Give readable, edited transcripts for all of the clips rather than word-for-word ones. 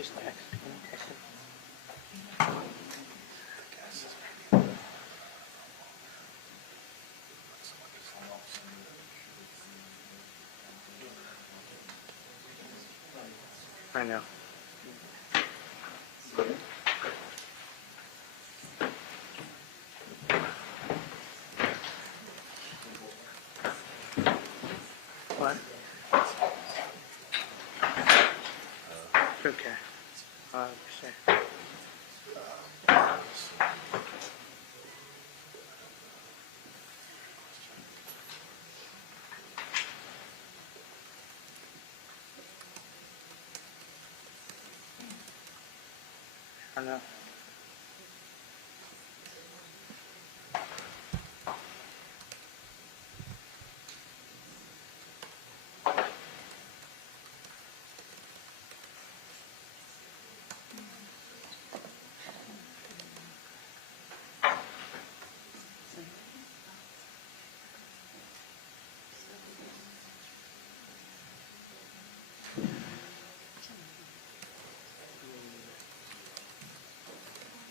Just text. Text it. I know. What? It's okay. Say. I know.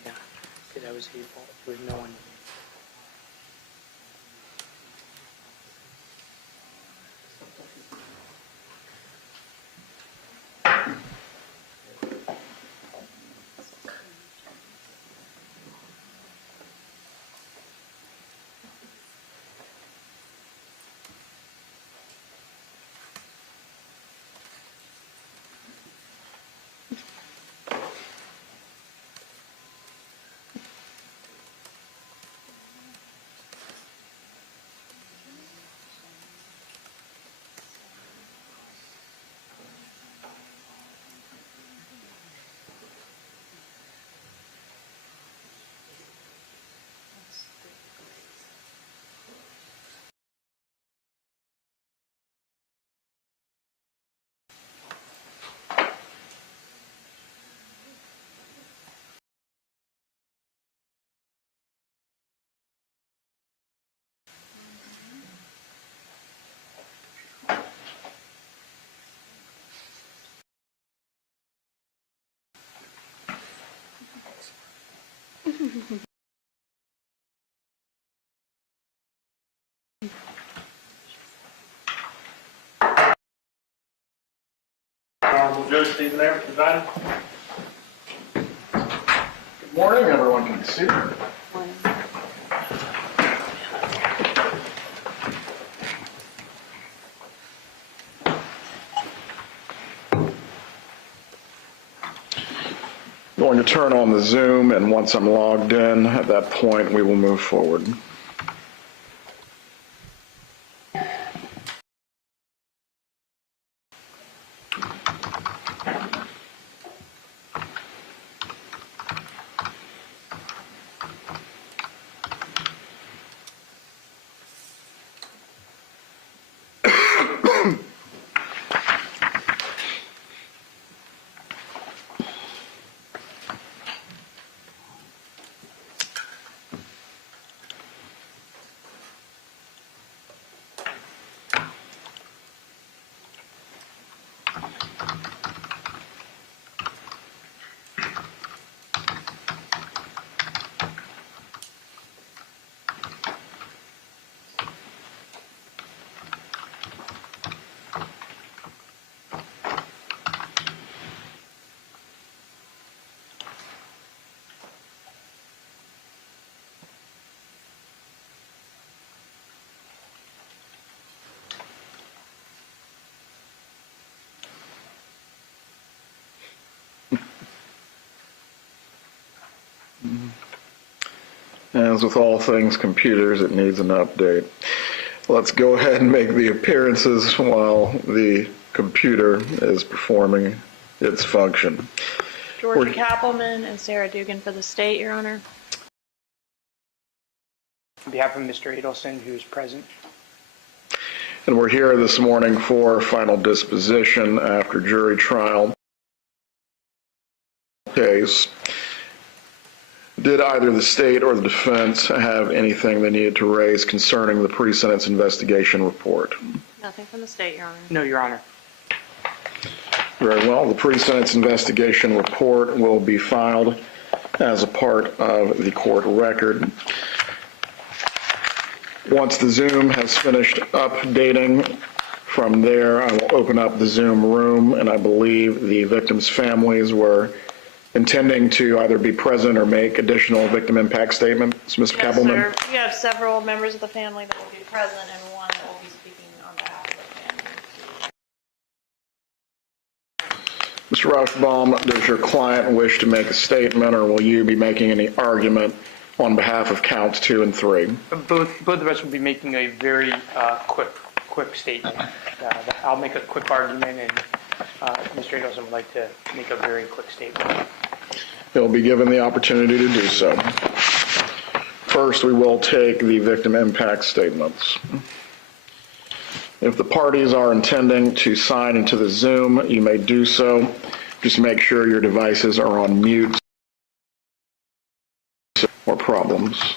Yeah, see, that was hateful. There was no one. Honorable Judge Stephen Everett presiding. Good morning, everyone can see. Going to turn on the Zoom, and once I'm logged in, at that point we will move forward. As with all things computers, it needs an update. Let's go ahead and make the appearances while the computer is performing its function. Georgia Kappelman and Sarah Dugan for the state, Your Honor. On behalf of Mr. Adelson, who is present. And we're here this morning for final disposition after jury trial case. Did either the state or the defense have anything they needed to raise concerning the pre-sentence investigation report? Nothing from the state, Your Honor. No, Your Honor. Very well. The pre-sentence investigation report will be filed as a part of the court record. Once the Zoom has finished updating, from there I will open up the Zoom room, and I believe the victims' families were intending to either be present or make additional victim impact statements. Mr. Yes, Kappelman? sir. We have several members of the family that will be present and one that will be speaking on behalf of the family. Mr. Rauschbaum, does your client wish to make a statement, or will you be making any argument on behalf of counts 2 and 3? Both of us will be making a very quick statement. I'll make a quick argument, and Mr. Adelson would like to make a very quick statement. He'll be given the opportunity to do so. First, we will take the victim impact statements. If the parties are intending to sign into the Zoom, you may do so. Just make sure your devices are on mute or problems.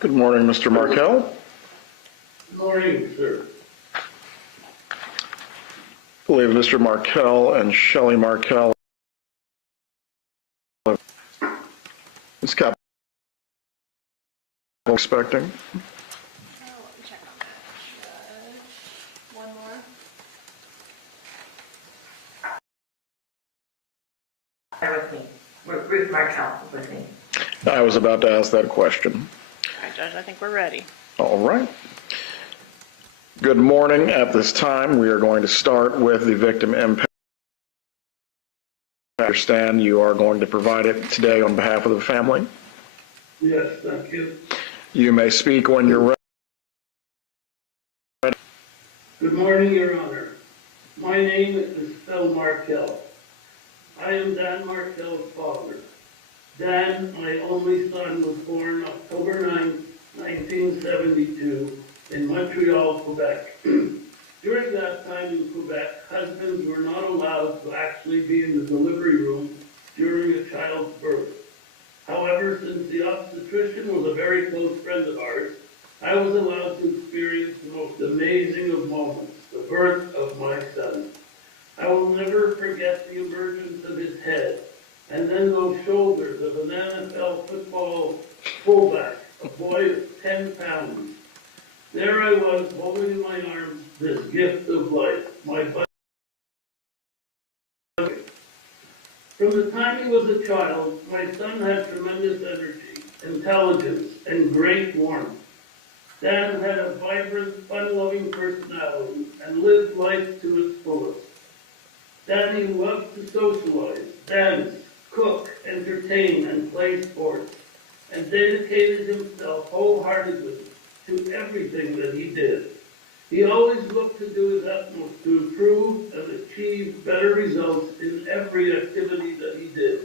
Good morning, Mr. Markel. Good morning, sir. I believe Mr. Markel and Shelley Markel. Ms. Kappelman, expecting? Oh, let me check on that. Judge, one more. With me. Ruth Markel with me. I was about to ask that question. All right, Judge, I think we're ready. All right. Good morning. At this time, we are going to start with the victim impact. I understand you are going to provide it today on behalf of the family. Yes, thank you. You may speak when you're ready. Good morning, Your Honor. My name is Phil Markel. I am Dan Markel's father. Dan, my only son, was born October 9, 1972, in Montreal, Quebec. During that time in Quebec, husbands were not allowed to actually be in the delivery room during a child's birth. However, since the obstetrician was a very close friend of ours, I was allowed to experience the most amazing of moments, the birth of my son. I will never forget the emergence of his head, and then those shoulders of an NFL football fullback, a boy of 10 pounds. There I was, holding in my arms this gift of life, my body. From the time he was a child, my son had tremendous energy, intelligence, and great warmth. Dan had a vibrant, fun-loving personality and lived life to its fullest. Danny loved to socialize, dance, cook, entertain, and play sports, and dedicated himself wholeheartedly to everything that he did. He always looked to do his utmost to improve and achieve better results in every activity that he did.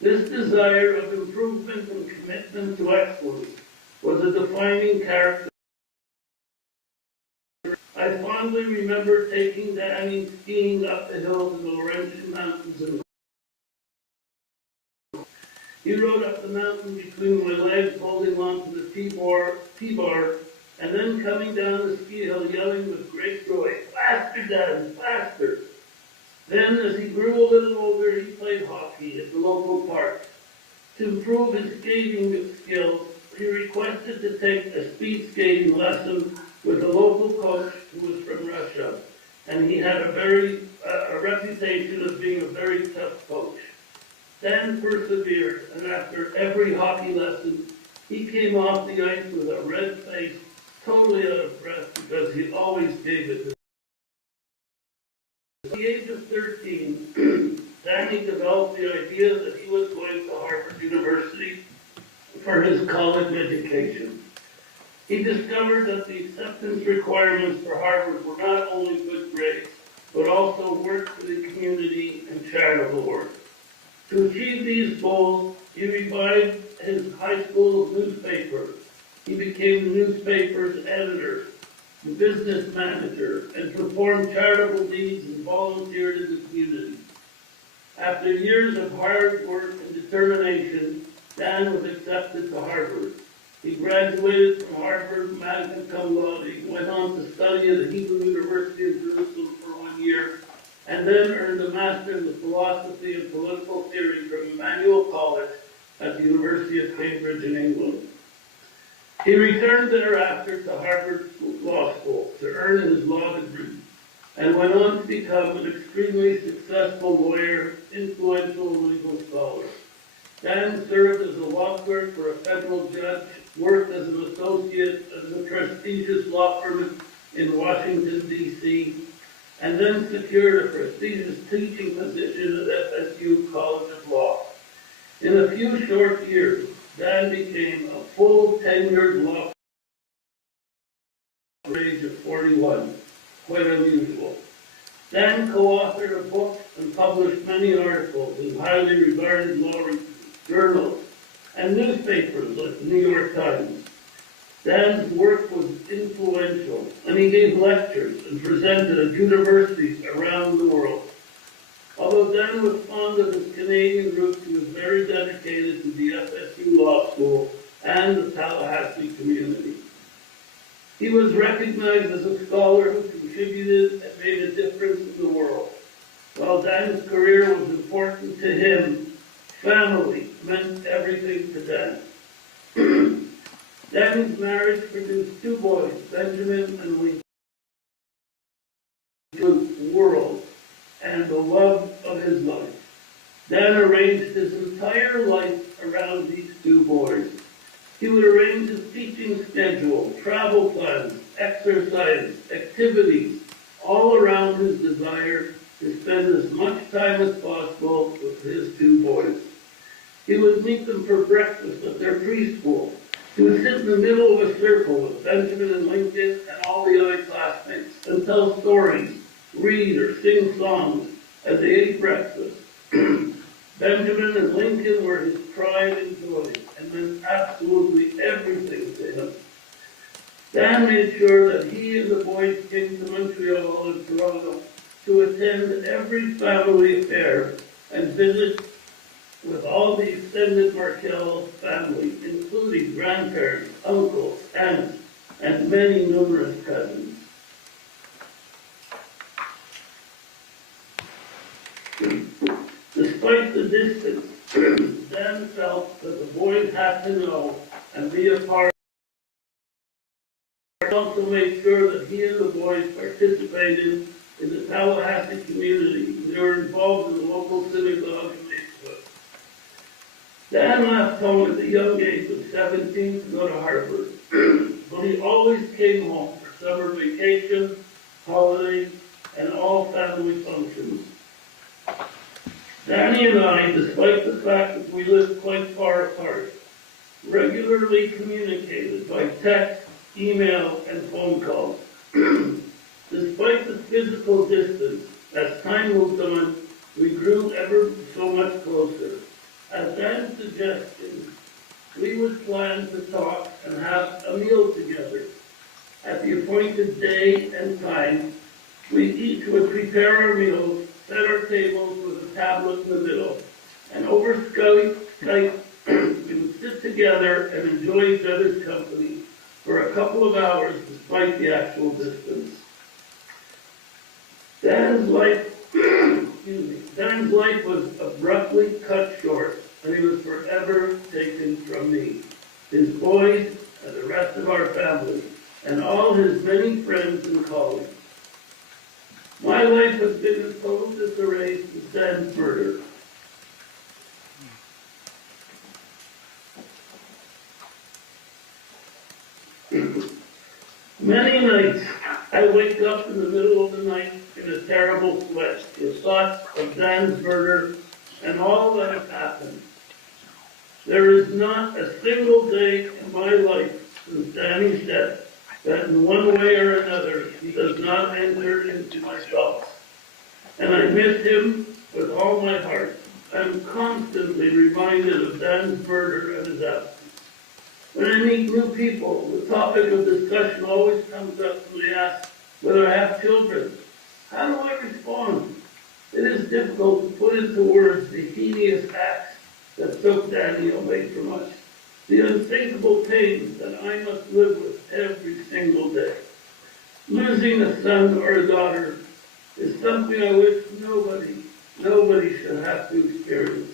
This desire of improvement and commitment to excellence was a defining character. I fondly remember taking Danny skiing up the hills in the Laurentian Mountains. And he rode up the mountain between my legs, holding on to the T-bar, and then coming down the ski hill yelling with great joy, "Faster, Dad, faster!" Then, as he grew a little older, he played hockey at the local park. To improve his skating skills, he requested to take a speed skating lesson with a local coach who was from Russia, and he had a reputation of being a very tough coach. Dan persevered, and after every hockey lesson, he came off the ice with a red face, totally out of breath, because he always gave it. At the age of 13, Danny developed the idea that he was going to Harvard University for his college education. He discovered that the acceptance requirements for Harvard were not only good grades, but also work for the community and charitable work. To achieve these goals, he revived his high school newspaper. He became the newspaper's editor, the business manager, and performed charitable deeds and volunteered in the community. After years of hard work and determination, Dan was accepted to Harvard. He graduated from Harvard magna cum laude, went on to study at the Hebrew University in Jerusalem for 1 year, and then earned a master's in philosophy and political theory from Emmanuel College at the University of Cambridge in England. He returned thereafter to Harvard Law School to earn his law degree, and went on to become an extremely successful lawyer, influential legal scholar. Dan served as a law clerk for a federal judge, worked as an associate at a prestigious law firm in Washington, D.C., and then secured a prestigious teaching position at FSU College of Law. In a few short years, Dan became a full tenured law at the age of 41, quite unusual. Dan co-authored a book and published many articles in highly regarded law journals and newspapers like the New York Times. Dan's work was influential, and he gave lectures and presented at universities around the world. Although Dan was fond of his Canadian roots, he was very dedicated to the FSU Law School and the Tallahassee community. He was recognized as a scholar who contributed and made a difference in the world. While Dan's career was important to him, family meant everything to Dan. Dan's marriage produced 2 boys, Benjamin and Lincoln. The world and the love of his life. Dan arranged his entire life around these 2 boys. He would arrange his teaching schedule, travel plans, exercise, activities, all around his desire to spend as much time as possible with his 2 boys. He would meet them for breakfast at their preschool. He would sit in the middle of a circle with Benjamin and Lincoln and all the other classmates and tell stories, read or sing songs as they ate breakfast. Benjamin and Lincoln were his pride and joy and meant absolutely everything to him. Dan made sure that he and the boys came to Montreal and Toronto to attend every family affair and visit with all the extended Markel family, including grandparents, uncles, aunts, and many numerous cousins. Despite the distance, Dan felt that the boys had to know and be a part. He also made sure that he and the boys participated in the Tallahassee community. They were involved in the local synagogue and neighborhood. Dan left home at the young age of 17 to go to Harvard, but he always came home for summer vacation, holidays, and all family functions. Danny and I, despite the fact that we lived quite far apart, regularly communicated by text, email, and phone calls. Despite the physical distance, as time moved on, we grew ever so much closer. At Dan's suggestion, we would plan to talk and have a meal together. At the appointed day and time, We each would prepare our meals, set our tables with a tablet in the middle, and over Skype, we would sit together and enjoy each other's company for a couple of hours despite the actual distance. Dan's life was abruptly cut short, and he was forever taken from me, his boys, and the rest of our family, and all his many friends and colleagues. My life has been in total disarray since Dan's murder. Many nights, I wake up in the middle of the night in a terrible sweat with thoughts of Dan's murder and all that has happened. There is not a single day in my life since Danny's death that in one way or another he does not enter into my thoughts. And I miss him with all my heart. I'm constantly reminded of Dan's murder and his absence. When I meet new people, the topic of discussion always comes up when they ask whether I have children. How do I respond? It is difficult to put into words the heinous acts that took Danny away from us, the unthinkable pain that I must live with every single day. Losing a son or a daughter is something I wish nobody should have to experience.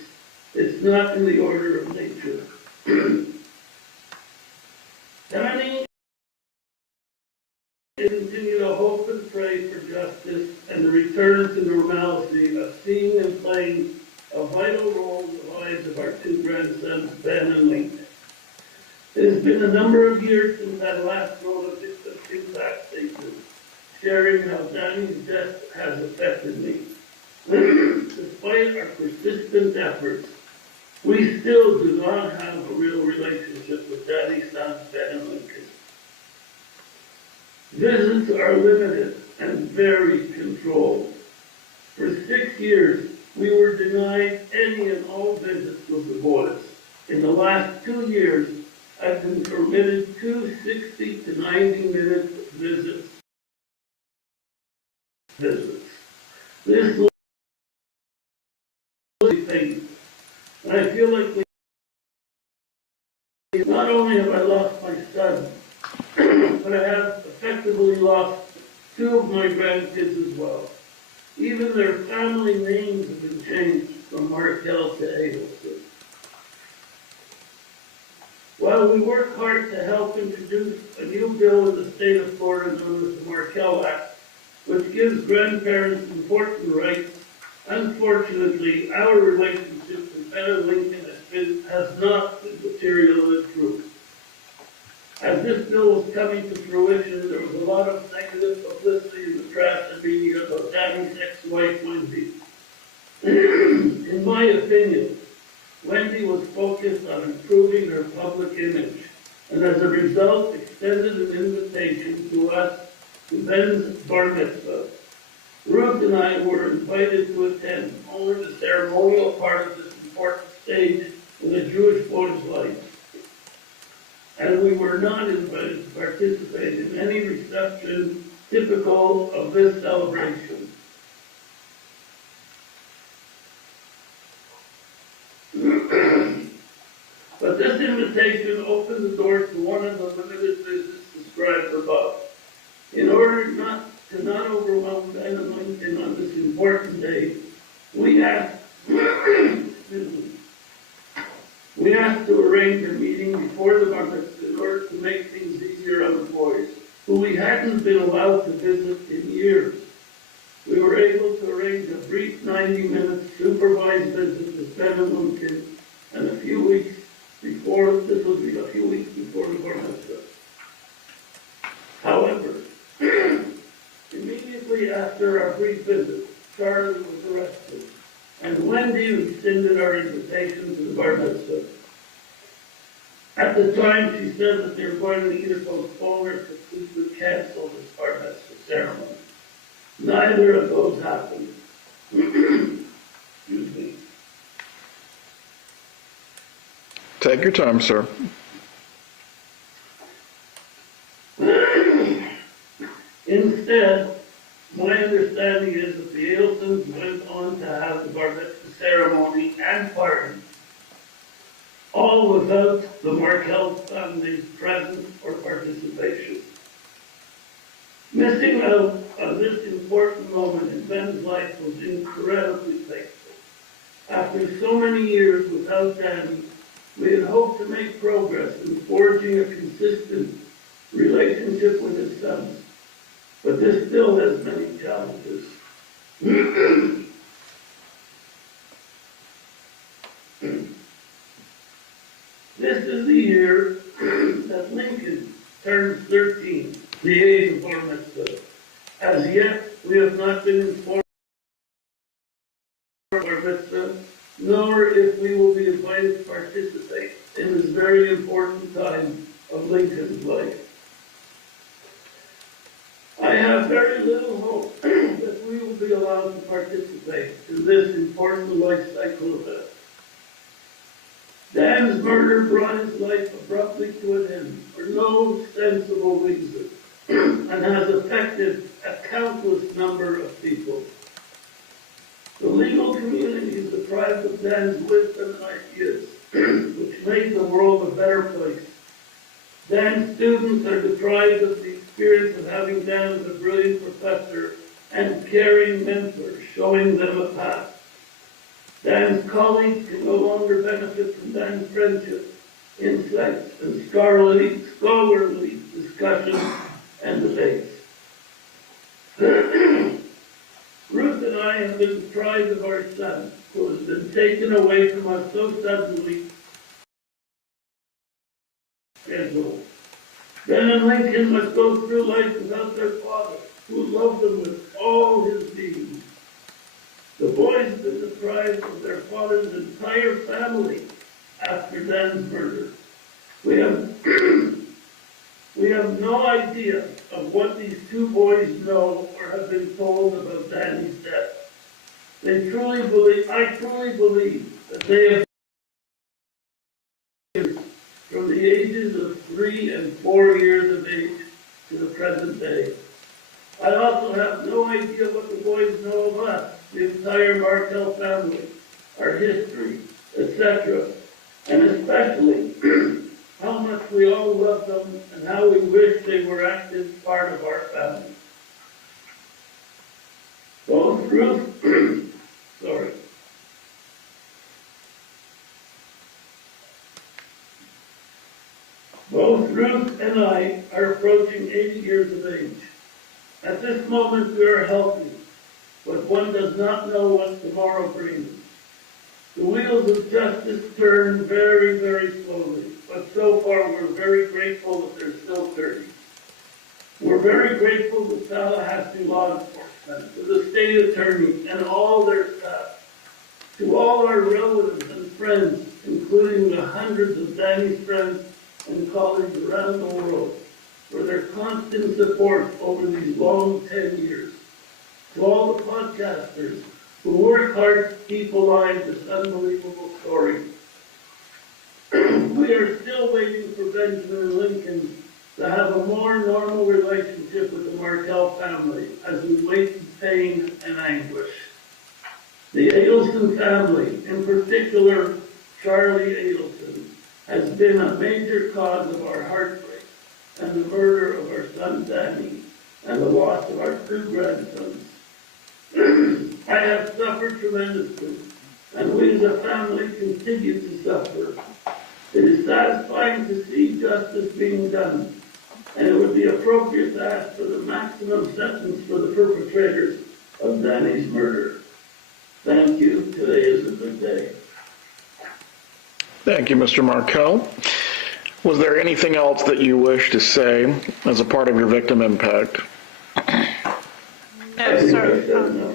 It's not in the order of nature. Danny, continue to hope and pray for justice and the return to normalcy of seeing and playing a vital role in the lives of our two grandsons, Ben and Lincoln. It has been a number of years since I last wrote a victim impact statement, sharing how Danny's death has affected me. Despite our persistent efforts, we still do not have a real relationship with Danny's sons, Ben and Lincoln. Visits are limited and very controlled. For 6 years, we were denied any and all visits with the boys. In the last 2 years, I've been permitted 2 60 to 90-minute visits. This really painful. And I feel like not only have I lost my son, but I have effectively lost 2 of my grandkids as well. Even their family names have been changed from Markel to Adelson. While we work hard to help introduce a new bill in the state of Florida known as the Markel Act, which gives grandparents important rights, unfortunately, our relationship with Ben and Lincoln has not been material improved. As this bill was coming to fruition, there was a lot of negative publicity in the press and media about Danny's ex-wife, Wendi. In my opinion, Wendi was focused on improving her public image, and as a result, extended an invitation to us to Ben's bar mitzvah. Ruth and I were invited to attend only the ceremonial part of this important stage in the Jewish boy's life. And we were not invited to participate in any reception typical of this celebration. But this invitation opened the door to one of the limited visits described above. In order not overwhelm Ben and Lincoln on this important day, we asked to arrange a meeting before the bar mitzvah in order to make things easier on the boys, who we hadn't been allowed to visit in years. We were able to arrange a brief 90-minute supervised visit with Ben and Lincoln, and this would be a few weeks before the bar mitzvah. However, immediately after our brief visit, Charlie was arrested, and Wendi rescinded our invitation to the bar mitzvah. At the time, she said that they were going to either postpone or completely cancel this bar mitzvah ceremony. Neither of those happened. Excuse me. Take your time, sir. Instead, my understanding is that the Adelsons went on to have the bar mitzvah ceremony and party, all without the Markel family's presence or participation. Missing out on this important moment in Ben's life was incredibly painful. After so many years without Danny, we had hoped to make progress in forging a consistent relationship with his sons, but this still has many challenges. This is the year that Lincoln turns 13, the age of bar mitzvah. As yet, we have not been informed of bar mitzvah, nor if we will be invited to participate in this very important time of Lincoln's life. I have very little hope that we will be allowed to participate in this important life cycle event. Dan's murder brought his life abruptly to an end for no sensible reason and has affected a countless number of people. The legal community is deprived of Dan's wisdom and ideas, which made the world a better place. Dan's students are deprived of the experience of having Dan as a brilliant professor and caring mentor, showing them a path. Dan's colleagues can no longer benefit from Dan's friendship, insights, and scholarly discussions and debates. Ruth and I have been deprived of our son, who has been taken away from us so suddenly. Ben and Lincoln must go through life without their father, who loved them with all his being. The boys have been deprived of their father's entire family after Dan's murder. We have no idea of what these two boys know or have been told about Danny's death. I truly believe that they have from the ages of 3 and 4 years of age to the present day. I also have no idea what the boys know of us, the entire Markel family, our history, etc., and especially how much we all love them and how we wish they were active part of our family. Both Ruth and I are approaching 80 years of age. At this moment we are healthy, but one does not know what tomorrow brings. The wheels of justice turn very, very slowly, but so far we're very grateful that they're still turning. We're very grateful to Tallahassee law enforcement, to the state attorney and all their staff, to all our relatives and friends, including the hundreds of Danny's friends and colleagues around the world, for their constant support over these long 10 years. To all the podcasters who work hard to keep alive this unbelievable story. We are still waiting for Benjamin Lincoln to have a more normal relationship with the Markel family as we wait in pain and anguish. The Adelson family, in particular Charlie Adelson, has been a major cause of our heartbreak and the murder of our son Danny and the loss of our 2 grandsons. I have suffered tremendously, and we as a family continue to suffer. It is satisfying to see justice being done, and it would be appropriate to ask for the maximum sentence for the perpetrators of Danny's murder. Thank you. Today is a good day. Thank you, Mr. Markel. Was there anything else that you wish to say as a part of your victim impact? No, sir.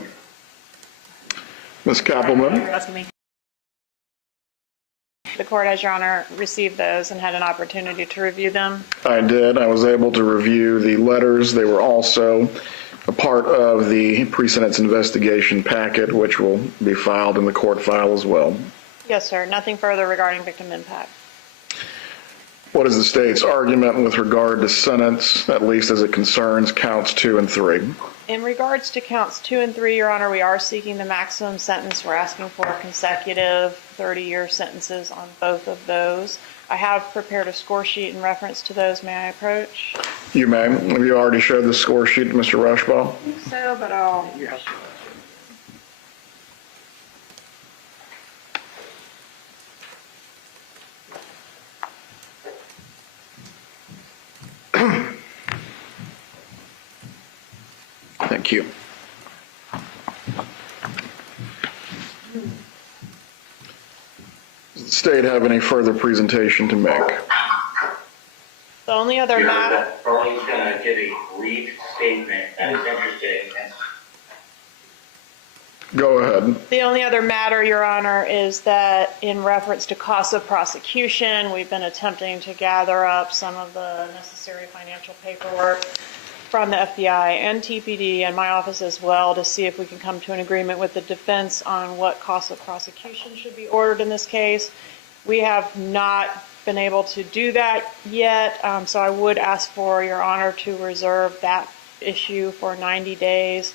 Ms. Kappelman? You're asking me. The court, as Your Honor, received those and had an opportunity to review them. I did. I was able to review the letters. They were also a part of the pre-sentence investigation packet, which will be filed in the court file as well. Yes, sir. Nothing further regarding victim impact. What is the state's argument with regard to sentence, at least as it concerns counts 2 and 3? In regards to counts 2 and 3, Your Honor, we are seeking the maximum sentence. We're asking for consecutive 30-year sentences on both of those. I have prepared a score sheet in reference to those. May I approach? You may. Have you already showed the score sheet to Mr. Rushbaugh? So, but I'll... Thank you. Does the state have any further presentation to make? The only other matter... Earl's going to give a brief statement that is interesting. Go ahead. The only other matter, Your Honor, is that in reference to costs of prosecution, we've been attempting to gather up some of the necessary financial paperwork from the FBI and TPD and my office as well to see if we can come to an agreement with the defense on what costs of prosecution should be ordered in this case. We have not been able to do that yet, so I would ask for Your Honor to reserve that issue for 90 days.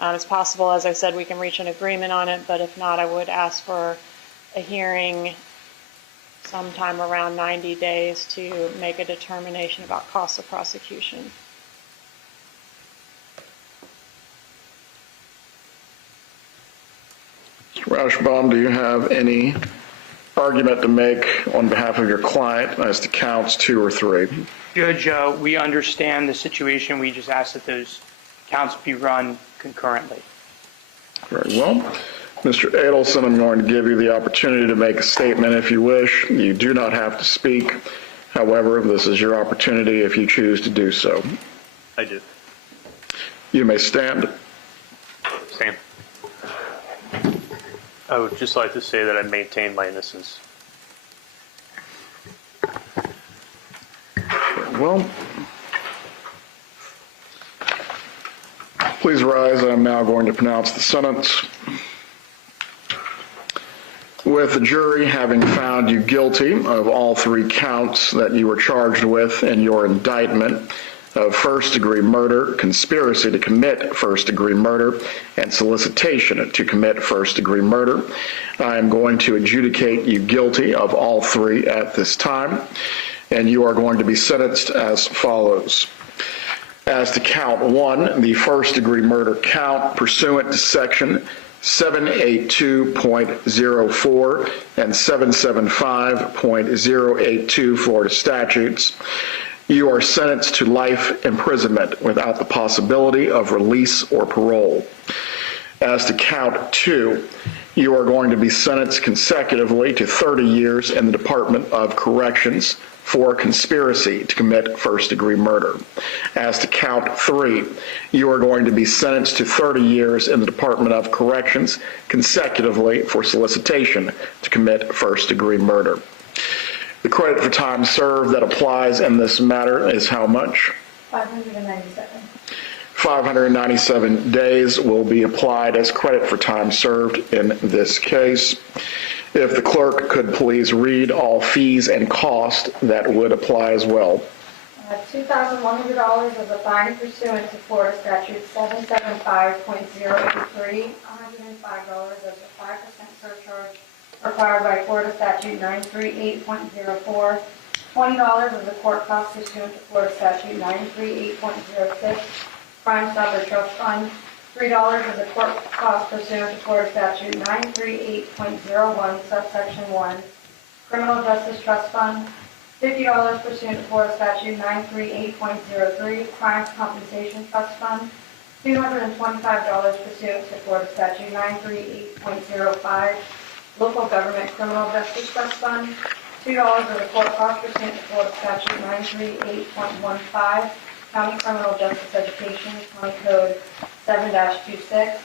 It's possible, as I said, we can reach an agreement on it, but if not, I would ask for a hearing sometime around 90 days to make a determination about costs of prosecution. Mr. Rauschbaum, do you have any argument to make on behalf of your client as to counts 2 or 3? Judge, we understand the situation. We just ask that those counts be run concurrently. Very well. Mr. Adelson, I'm going to give you the opportunity to make a statement if you wish. You do not have to speak. However, this is your opportunity if you choose to do so. I do. You may stand. Same. I would just like to say that I maintain my innocence. Very well. Please rise. I'm now going to pronounce the sentence. With the jury having found you guilty of all 3 counts that you were charged with in your indictment of first-degree murder, conspiracy to commit first-degree murder, and solicitation to commit first-degree murder, I am going to adjudicate you guilty of all 3 at this time, and you are going to be sentenced as follows. As to count 1, the first-degree murder count pursuant to section 782.04 and 775.082 Florida statutes, you are sentenced to life imprisonment without the possibility of release or parole. As to count 2, you are going to be sentenced consecutively to 30 years in the Department of Corrections for conspiracy to commit first-degree murder. As to count 3, you are going to be sentenced to 30 years in the Department of Corrections consecutively for solicitation to commit first-degree murder. The credit for time served that applies in this matter is how much? 597. 597 days will be applied as credit for time served in this case. If the clerk could please read all fees and costs that would apply as well. $2,100 as a fine pursuant to Florida Statute 775.083, $105 as a 5% surcharge required by Florida Statute 938.04, $20 as a court cost pursuant to Florida Statute 938.06, Crime Stopper Trust Fund, $3 as a court cost pursuant to Florida Statute 938.01, subsection 1, Criminal Justice Trust Fund, $50 pursuant to Florida Statute 938.03, Crimes Compensation Trust Fund, $225 pursuant to Florida Statute 938.05, Local Government Criminal Justice Trust Fund, $2 as a court cost pursuant to Florida Statute 938.15, County Criminal Justice Education, County Code 7-26,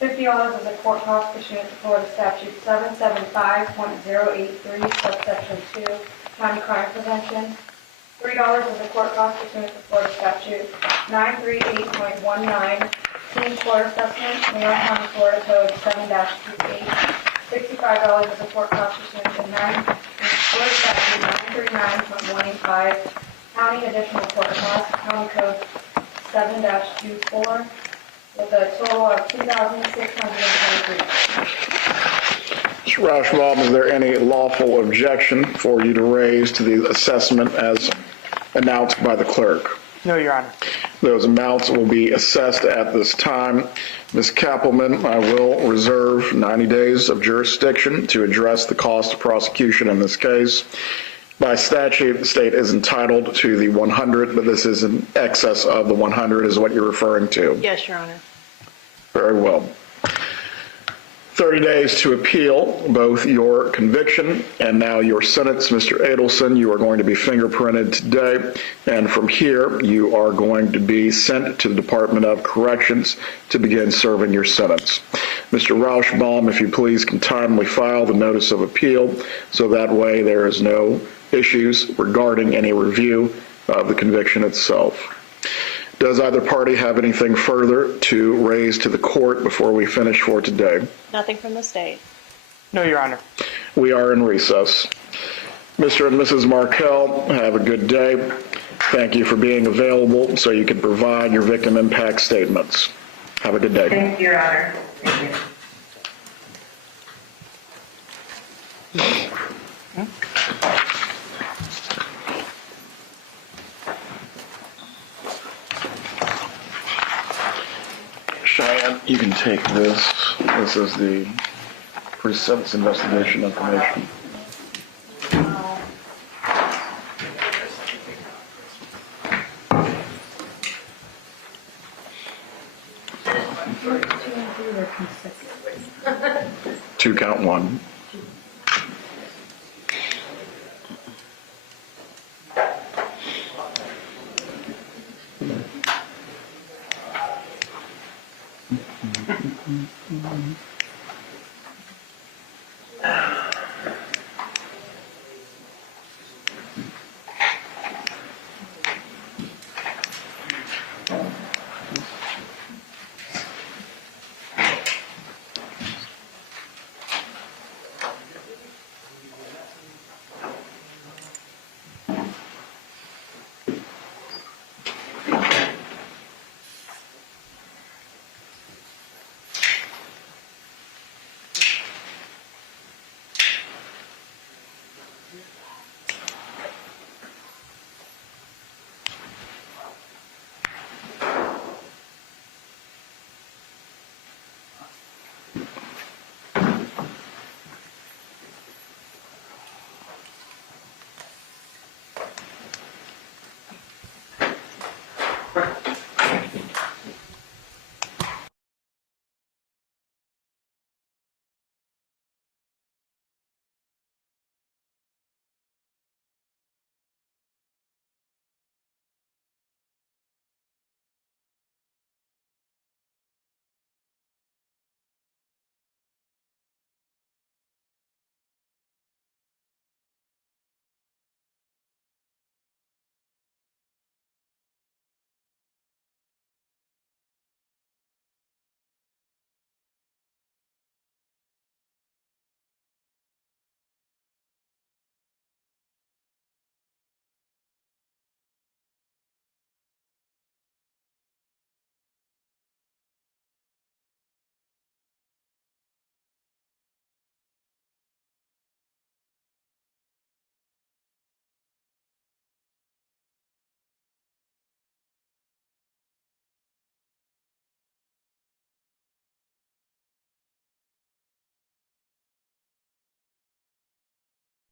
$50 as a court cost pursuant to Florida Statute 775.083, subsection 2, County Crime Prevention, $3 as a court cost pursuant to Florida Statute 938.19, Teen Court Assessment, New York County, Florida Code 7-28, $65 as a court cost pursuant to Florida Statute 939.185, County Additional Court Cost, County Code 7-24, with a total of $2,623. Mr. Rauschbaum, is there any lawful objection for you to raise to the assessment as announced by the clerk? No, Your Honor. Those amounts will be assessed at this time. Ms. Kappelman, I will reserve 90 days of jurisdiction to address the cost of prosecution in this case. By statute, the state is entitled to the 100, but this is in excess of the 100 is what you're referring to. Yes, Your Honor. Very well. 30 days to appeal both your conviction and now your sentence. Mr. Adelson, you are going to be fingerprinted today, and from here you are going to be sent to the Department of Corrections to begin serving your sentence. Mr. Rauschbaum, if you please can timely file the notice of appeal so that way there is no issues regarding any review of the conviction itself. Does either party have anything further to raise to the court before we finish for today? Nothing from the state. No, Your Honor. We are in recess. Mr. and Mrs. Markel, have a good day. Thank you for being available so you can provide your victim impact statements. Have a good day. Thank you, Your Honor. Thank you. Cheyenne, you can take this. This is the pre-sentence investigation information. Two count one.